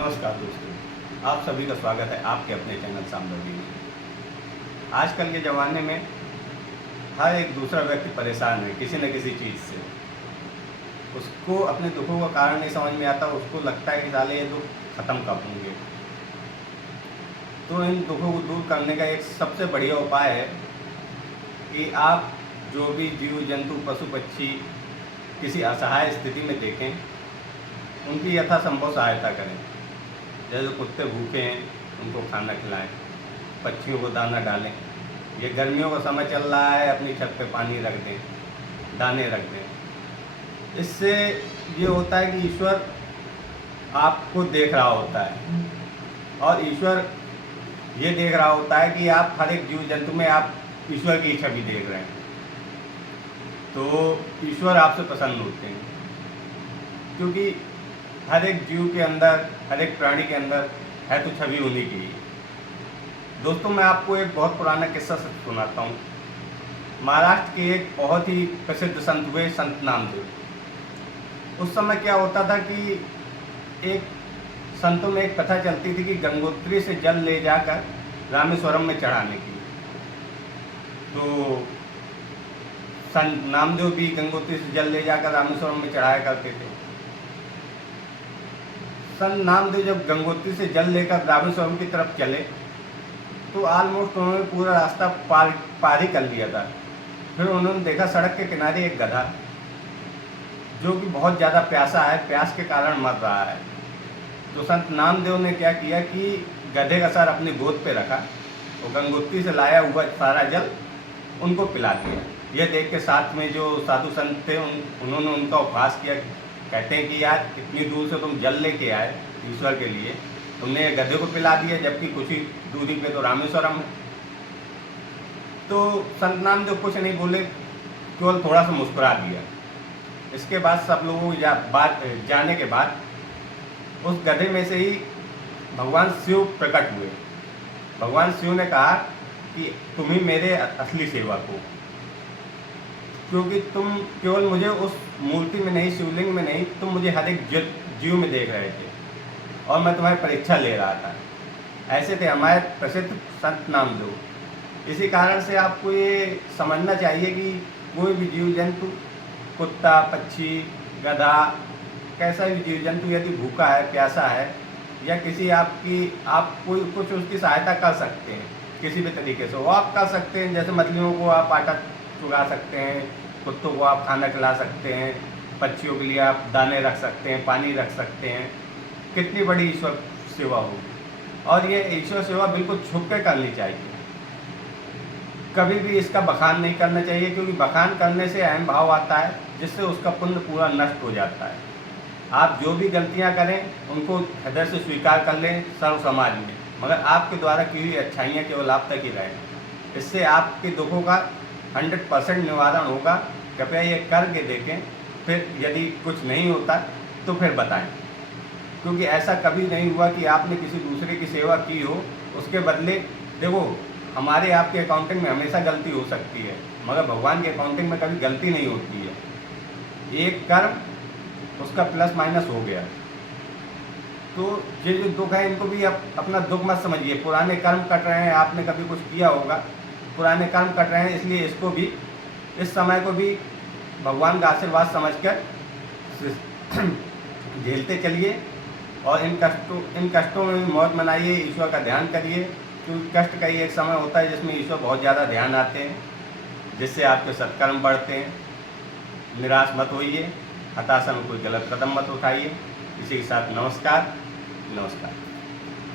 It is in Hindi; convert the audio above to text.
नमस्कार दोस्तों, आप सभी का स्वागत है आपके अपने चैनल सामदर्दी में। आजकल के ज़माने में हर एक दूसरा व्यक्ति परेशान है किसी न किसी चीज़ से। उसको अपने दुखों का कारण नहीं समझ में आता, उसको लगता है कि साले ये दुख ख़त्म कब होंगे। तो इन दुखों को दूर करने का एक सबसे बढ़िया उपाय है कि आप जो भी जीव जंतु पशु पक्षी किसी असहाय स्थिति में देखें, उनकी यथासंभव सहायता करें। जैसे कुत्ते भूखे हैं, उनको खाना खिलाएं, पक्षियों को दाना डालें। ये गर्मियों का समय चल रहा है, अपनी छत पे पानी रख दें, दाने रख दें। इससे ये होता है कि ईश्वर आपको देख रहा होता है और ईश्वर ये देख रहा होता है कि आप हर एक जीव जंतु में आप ईश्वर की छवि देख रहे हैं। तो ईश्वर आपसे प्रसन्न होते हैं, क्योंकि हर एक जीव के अंदर, हर एक प्राणी के अंदर है तो छवि उन्हीं की। दोस्तों, मैं आपको एक बहुत पुराना किस्सा सुनाता हूँ। महाराष्ट्र के एक बहुत ही प्रसिद्ध संत हुए संत नामदेव। उस समय क्या होता था कि एक संतों में एक कथा चलती थी कि गंगोत्री से जल ले जाकर रामेश्वरम में चढ़ाने की। तो संत नामदेव भी गंगोत्री से जल ले जाकर रामेश्वरम में चढ़ाया करते थे। संत नामदेव जब गंगोत्री से जल लेकर रामेश्वरम की तरफ चले तो ऑलमोस्ट उन्होंने पूरा रास्ता पार ही कर लिया था। फिर उन्होंने देखा सड़क के किनारे एक गधा जो कि बहुत ज़्यादा प्यासा है, प्यास के कारण मर रहा है। तो संत नामदेव ने क्या किया कि गधे का सर अपनी गोद पे रखा और गंगोत्री से लाया हुआ सारा जल उनको पिला दिया। यह देख के साथ में जो साधु संत थे उन्होंने उनका उपहास किया। कहते हैं कि यार, इतनी दूर से तुम जल लेके आए ईश्वर के लिए, तुमने गधे को पिला दिया, जबकि कुछ ही दूरी पे तो रामेश्वरम है। तो संत नामदेव कुछ नहीं बोले, केवल थोड़ा सा मुस्कुरा दिया। इसके बाद सब लोगों को बात जाने के बाद उस गधे में से ही भगवान शिव प्रकट हुए। भगवान शिव ने कहा कि तुम ही मेरे असली सेवक हो, क्योंकि तुम केवल मुझे उस मूर्ति में नहीं, शिवलिंग में नहीं, तुम मुझे हर एक जीव में देख रहे थे और मैं तुम्हारी परीक्षा ले रहा था। ऐसे थे हमारे प्रसिद्ध संत नामदेव। इसी कारण से आपको ये समझना चाहिए कि कोई भी जीव जंतु, कुत्ता, पक्षी, गधा, कैसा भी जीव जंतु यदि भूखा है, प्यासा है, या किसी आप कोई कुछ उसकी सहायता कर सकते हैं किसी भी तरीके से, वो आप कर सकते हैं। जैसे मछलियों को आप आटा चुगा सकते हैं, कुत्तों को आप खाना खिला सकते हैं, पक्षियों के लिए आप दाने रख सकते हैं, पानी रख सकते हैं। कितनी बड़ी ईश्वर सेवा होगी। और ये ईश्वर सेवा बिल्कुल छुप के करनी चाहिए, कभी भी इसका बखान नहीं करना चाहिए, क्योंकि बखान करने से अहम भाव आता है जिससे उसका पुण्य पूरा नष्ट हो जाता है। आप जो भी गलतियां करें उनको हृदय से स्वीकार कर लें सर्व समाज में, मगर आपके द्वारा की हुई अच्छाइयाँ केवल आप तक ही रहें। इससे आपके दुखों का 100% निवारण होगा। कृपया ये करके देखें, फिर यदि कुछ नहीं होता तो फिर बताएं, क्योंकि ऐसा कभी नहीं हुआ कि आपने किसी दूसरे की सेवा की हो, उसके बदले देखो, हमारे आपके अकाउंटिंग में हमेशा गलती हो सकती है, मगर भगवान के अकाउंटिंग में कभी गलती नहीं होती है। एक कर्म, उसका प्लस माइनस हो गया। तो ये जो दुख है, इनको भी आप अपना दुख मत समझिए। पुराने कर्म कट रहे हैं, आपने कभी कुछ किया होगा, पुराने कर्म कट रहे हैं, इसलिए इसको भी, इस समय को भी भगवान का आशीर्वाद समझकर झेलते चलिए और इन कष्टों में भी मौत मनाइए, ईश्वर का ध्यान करिए, क्योंकि कष्ट का ही एक समय होता है जिसमें ईश्वर बहुत ज़्यादा ध्यान आते हैं, जिससे आपके सत्कर्म बढ़ते हैं। निराश मत होइए, हताशा में कोई गलत कदम मत उठाइए। इसी के साथ नमस्कार।